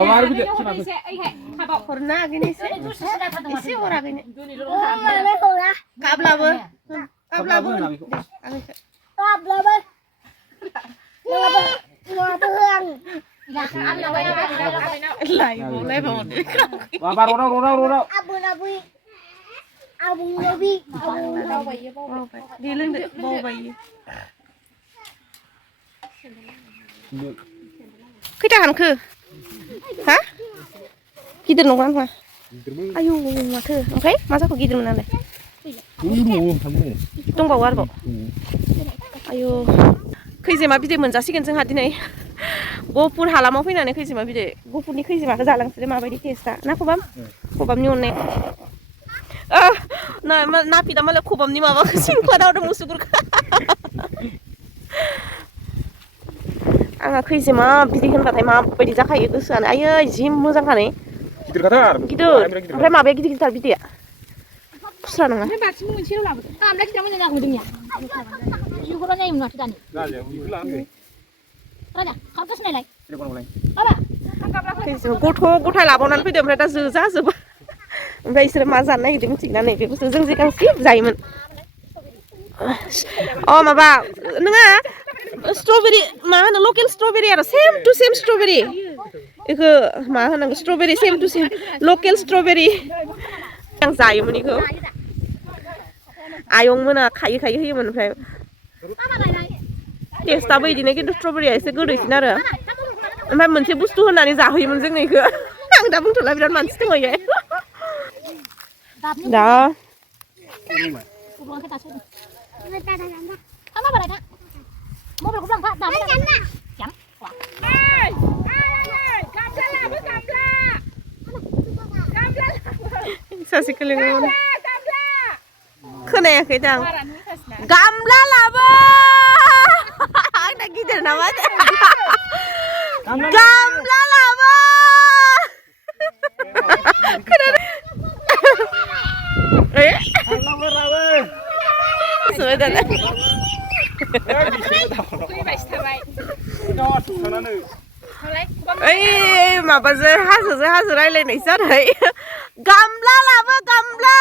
Baru gitu. Pernah gini sih. Isi orang gini. Kabel apa? Đi lên được bầu bầy. Cái đàn khử hả? Gider nong kan? Ayo mathur. Oke, masa kok gider menan deh. Dंबावो आरोबाव. Ayo. खैजिमा बिदै मोनजासिगोन जोंहा दिनै. गहपुर हालामाव फैनानै खैजिमा बिदै. गहपुरनि खैजिमाखौ जालांसै माबायदि टेस्टआ ना खबाम? खबामनि अननाय. ना पिदा मालाय खबामनि माबाखौ सिंख्लाना हरदों मुसुगुरखौ. आंहा खैजिमा बिदै होनबाथाय माबायदि जाखायो गोसोआनो आयै जि मोजांखानै गिदिरखाथार गिदिर ओमफ्राय माबाया गिदिर गिदिर बिदैया खुस्रा नङा ओमफ्राय बाथिं मोनसेल' लाबोदो आमला गिदिरा मोजां जागौमोन जोंनिया जिखौल' नायोमोन माथो दानि राजा खावथा सिनायलाय बाबा खैजिमा गथ' गथाय लाबावनानै फैदो ओमफ्राय दा जोजाजोबो ओमफ्राय इसोरो मा जानो नागिरदों मिथिगोना नै बे बुस्थु जों सिगां जायोमोन माबा नङा स्ट्रबेरी मा होनो लकेल स्ट्रबेरी आरो सेम टु सेम स्ट्रबेरी इखो मा होनांगौ स्ट्रबेरी सेम टु सेम लकेल स्ट्रबेरी आं जायोमोन इखौ आयं मोना खायै होयोमोन ओमफ्राय टेस्टआबो इदिनो खिन्थु स्ट्रबेरीया एसे गोदैसिन आरो ओमफ्राय मोनसे बुस्थु होनानै जाहोयोमोन जों इखौ आं दा बुंथ'ला बिराद मानसि दङ इयो दा mobile ko lang pa dami jam saksi kelingan खोनायाखै दां गामला लाबो आंना गिदिर नामा गामला लाबो खोनादों माबाजों हाजो रायलायनाय जादों गामला लाबो गामला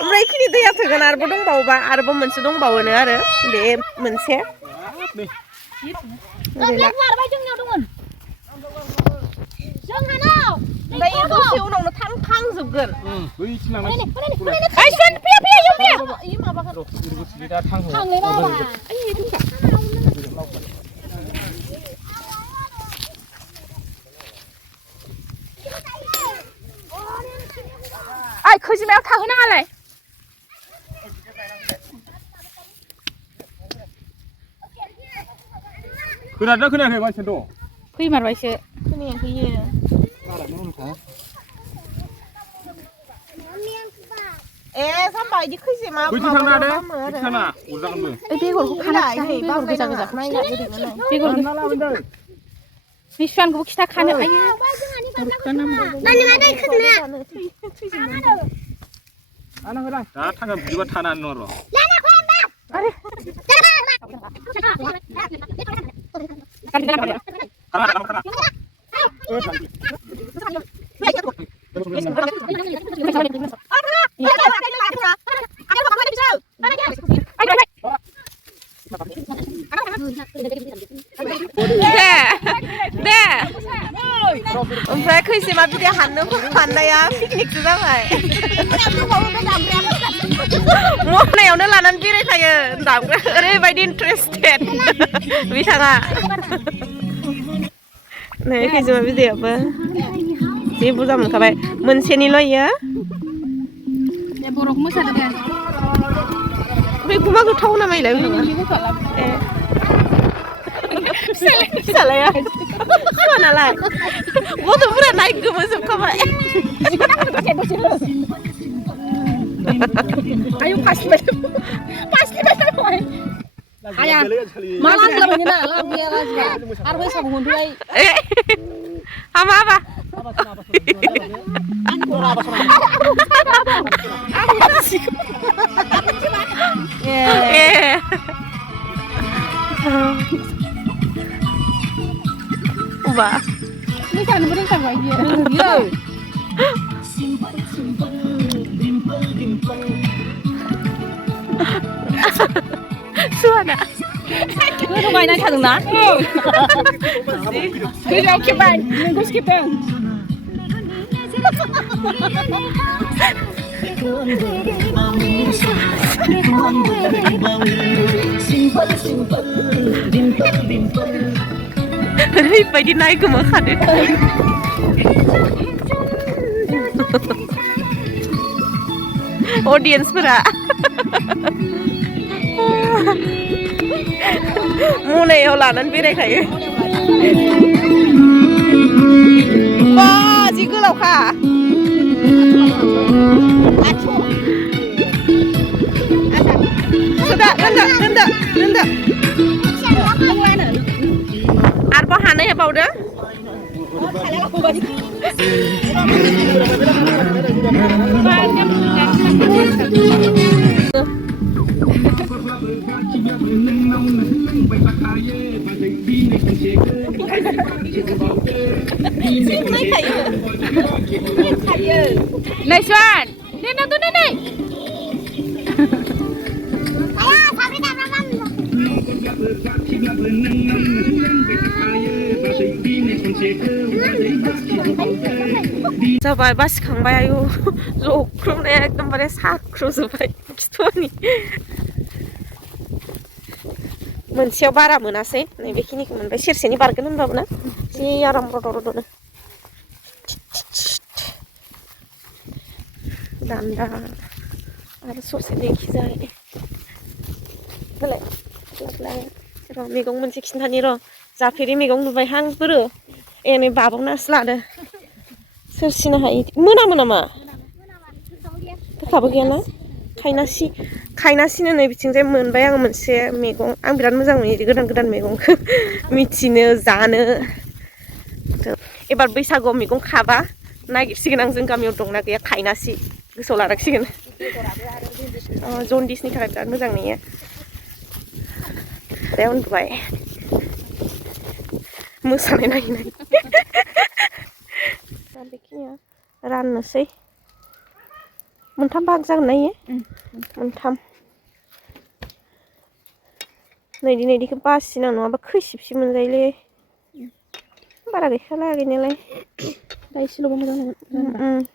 ओमफ्राय खिनि दैया फैगोन आरोबाव दंबावोबा आरोबाव मोनसे दंबावोनो आरो बे मोनसे दसे उनावनो थांखांजोबगोन ai खैजिमायाव थाहोनाङालाय खोनादोंना खोनायाखै मानसियाथ' फैमारबायसो खोनायाखैयो जाम्बा इदि खैजिमा थांना दे थांना उरजागोनबो बेगरखौ खाना बेगर गोजा बेगर बिसबांखौबो खिथा खानो आयो दा थांगोन बिदिबा थानानै न' र' ओमफ्राय खैजिमा बिदै हाननाया पिकनिकसो जाबाय मोनायावनो लानानै बेरायखायो दामग्रा ओरैबायदि इन्टारेस्टेड बिथाङा नै खैजिमा बिदैयाबो जि बुरजा मोनखाबाय मोनसेनिल' इयो बर'खौ मोसादों दे बे गुमा गोथाव नामा इलाय फिसालाया नालाय गथ'फोरा नायगोमोजोबखाबाय आयु पासलिबाय हाया मा लांलाबायनो ना लांगैया लाजिबा आरो बैसागु मोनफैबाय हामा हाबा Coba. Ini kan bener kan lagi. Iya. Suara. Lu tuh mainan cadung na? Kita kipan, nunggu kipan. Oरैबायदि नाय गोमोखादो अडियेन्सफोरा मनायाव लानानै बेरायखायो बा जि गोलावखा दोनदो आरोबाव हानो हेबावदो Nice one. Nene tuh nene. जाबाय बासिखांबाय आयु जख्रुबनाया एकदमबारे साख्रुबजोब्बाय खिथुनि मोनसेयाव बारा मोनासै नै बेखिनिखौ मोनबाय सेरसेनि बारगोन होनबाबो ना जि आराम रद'नो दान्दा आरो ससे देखिजाय होलाय र' मैगं मोनसे खिन्थानि र' जाफेरि मैगं नुबायहां बोरो नै बाबावनासो लादो सोर सिनो हायो मोनामो नामा गोखाबो गैयाना खायनासिनो नै बिथिंजाय मोनबाय आं मोनसे मैगं आं बिराद मोजां मोनो बिदि गोदान मैगंखौ मिथिनो जानो एबार बैसागुआव मैगं खाबा नागिरसिगोन आं जों गामियाव दंना गैया खायनासि गोसोआव लानांसिगोन जनडिसनि थाखाय बिराद मोजां नुयो दा उन्दुबाय मोसानाय नागिरनाय दा बेखिनिया राननोसै मोनथाम भाग जागोन ना इयो मोनथाम नैदिखौ बासिना नङाबा खैसिबसि मोनजायोलै बारा गैखाला गैनायालाय दा एसेल'बो मोजां जागोन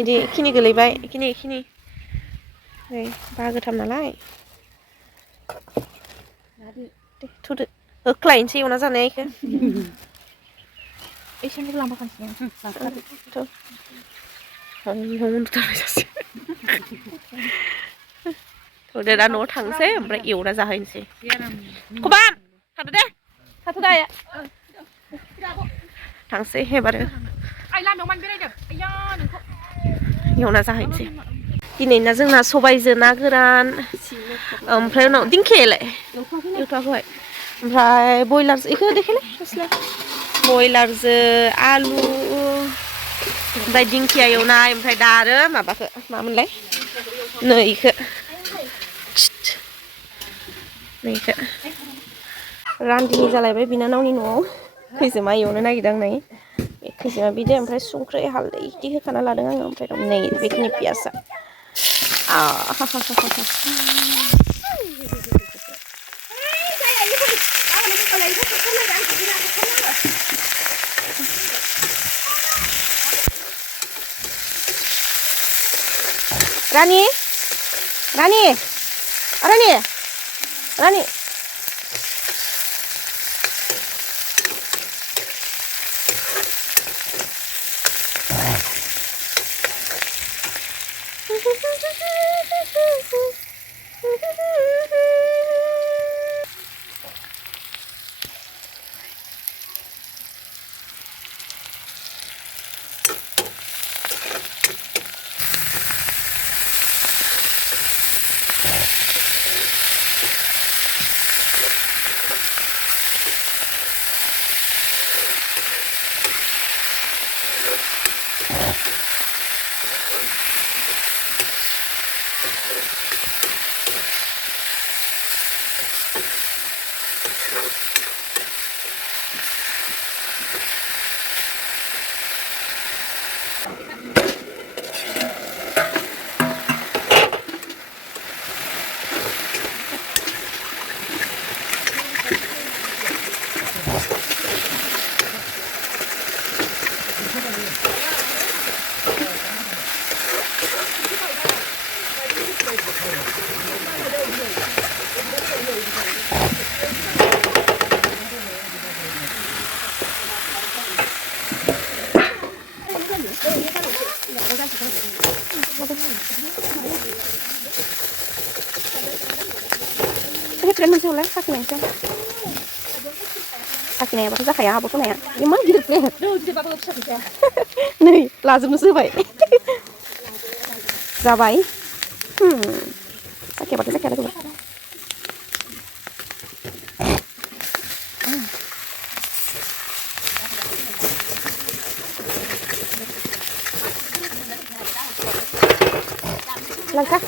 इदि खिनि गोलैबाय इखिनि नै बाहागोथाम नालाय दे थुदो होख्लायनोसै एवना जानाया इखो एसेनो लांफाखानोसै उन्दुथारबाय सासे थुदो दा न'आव थांसै ओमफ्राय एवना जाहैनोसै खबाम थादो दे थाथ'दो आइया थांसै एबारो आइ लामायाव मानो बेरायदों आइया नोंखौ एवना जाहैनोसै दिनैना जोंना सबायजों ना गोरान ओमफ्राय उनाव दिंखियालाय एवथ'वाखै ओमफ्राय बयलार इखौ देखायलाय नोंसोरलाय बयलारजों आलु ओमफ्राय दिंखिया एवनाय ओमफ्राय दा आरो माबाखौ मामोनलाय नै इखौ नैखौ रान्दिनि जालायबाय बिनानावनि न'आव खैजोमा एवनो नागिरदों नै खैजोमा बिदो ओमफ्राय संख्रि हालदै इदि होखाना लादों आङो ओमफ्राय नै बेखिनि पियासा रानी Keren masih oleh kakinya sih. Kakinya apa sih kayak apa tuh ya? Gimana gitu deh. Nih, lazim nusubai. Jabai. Sakit apa sakit ada. Langkah.